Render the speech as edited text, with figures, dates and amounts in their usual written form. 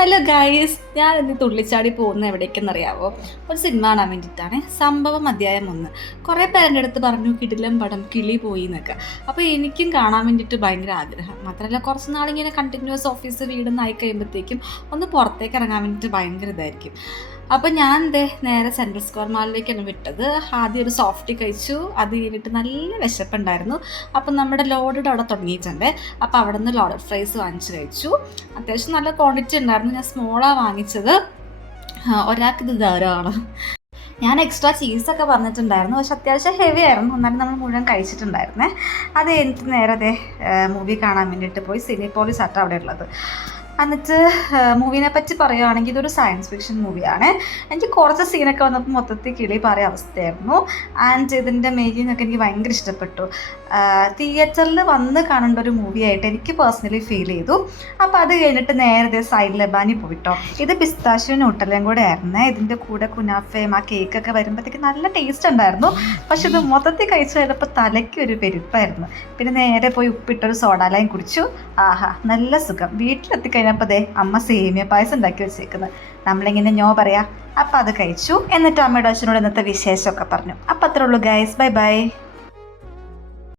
Hello guys, ഞാൻ ഇന്ന് തുള്ളിച്ചാടി പോകുന്ന എവിടേക്കെന്നറിയാവോ? ഒരു സിനിമ കാണാൻ വേണ്ടിയിട്ടാണ്. സംഭവം അധ്യായം 1. കുറേ പേരുടെ അടുത്ത് പറഞ്ഞു കിടിലം പടം, കിളി പോയി എന്നൊക്കെ. അപ്പോൾ എനിക്കും കാണാൻ വേണ്ടിയിട്ട് ഭയങ്കര ആഗ്രഹം. മാത്രമല്ല കുറച്ച് നാളിങ്ങനെ കണ്ടിന്യൂസ് ഓഫീസ് വീടെന്നായി കഴിയുമ്പോഴത്തേക്കും ഒന്ന് പുറത്തേക്ക് ഇറങ്ങാൻ വേണ്ടിയിട്ട് ഭയങ്കര ഇതായിരിക്കും. അപ്പോൾ ഞാൻ നേരെ സെൻട്രൽ സ്ക്വയർ മാളിലേക്കാണ് വിട്ടത്. ആദ്യം ഒരു സോഫ്റ്റ് കഴിച്ചു. അത് കഴിഞ്ഞിട്ട് നല്ല വിശപ്പുണ്ടായിരുന്നു. അപ്പം നമ്മുടെ ലോഡഡ് അവിടെ തുടങ്ങിയിട്ടുണ്ട്. അപ്പോൾ അവിടെ നിന്ന് ലോഡഡ് ഫ്രൈസ് വാങ്ങിച്ച് കഴിച്ചു. അത്യാവശ്യം നല്ല ക്വാണ്ടിറ്റി ഉണ്ടായിരുന്നു. ഞാൻ സ്മോളാണ് വാങ്ങിച്ചത്. ഒരാൾക്ക് ഇത് ധാരാളം. ഞാൻ എക്സ്ട്രാ ചീസൊക്കെ പറഞ്ഞിട്ടുണ്ടായിരുന്നു, പക്ഷെ അത്യാവശ്യം ഹെവി ആയിരുന്നു. എന്നാലും നമ്മൾ മുഴുവൻ കഴിച്ചിട്ടുണ്ടായിരുന്നേ. അത് കഴിഞ്ഞിട്ട് നേരെ മൂവി കാണാൻ വേണ്ടിയിട്ട് പോയി. സിനിപോളിസ് ആട്ടോ അവിടെ ഉള്ളത്. എന്നിട്ട് മൂവിനെ പറ്റി പറയുകയാണെങ്കിൽ ഇതൊരു സയൻസ് ഫിക്ഷൻ മൂവിയാണ്. എനിക്ക് കുറച്ച് സീനൊക്കെ വന്നപ്പോൾ മൊത്തത്തിൽ കിളി പറയ അവസ്ഥയായിരുന്നു. ആൻഡ് ഇതിൻ്റെ മേക്കിംഗ് ഒക്കെ എനിക്ക് ഭയങ്കര ഇഷ്ടപ്പെട്ടു. തിയേറ്ററിൽ വന്ന് കാണേണ്ട ഒരു മൂവിയായിട്ട് എനിക്ക് പേഴ്സണലി ഫീൽ ചെയ്തു. അപ്പോൾ അത് കഴിഞ്ഞിട്ട് നേരെ സൈഡ് ലബാനി പോയിട്ടോ. ഇത് പിസ്താഷ്യോ ന്യൂട്ടലും കൂടെ ആയിരുന്നേ. ഇതിൻ്റെ കൂടെ കുനാഫയും ആ കേക്കൊക്കെ വരുമ്പോഴത്തേക്ക് നല്ല ടേസ്റ്റ് ഉണ്ടായിരുന്നു. പക്ഷെ ഇത് മൊത്തത്തിൽ കഴിച്ചു കഴിഞ്ഞപ്പോൾ തലയ്ക്ക് ഒരു പെരുപ്പായിരുന്നു. പിന്നെ നേരെ പോയി ഉപ്പിട്ടൊരു സോഡാലയും കുടിച്ചു. ആഹാ, നല്ല സുഖം. വീട്ടിലെത്തിക്കഴിഞ്ഞപ്പോൾ അമ്മ സേമിയ പായസം ഉണ്ടാക്കി വെച്ചേക്കുന്നത്. നമ്മളിങ്ങനെ ഞോ പറയാ. അപ്പം അത് കഴിച്ചു. എന്നിട്ട് അമ്മയുടെ അച്ഛനോട് ഇന്നത്തെ വിശേഷമൊക്കെ പറഞ്ഞു. അപ്പം അത്രേ ഉള്ളൂ ഗൈസ്. Bye bye.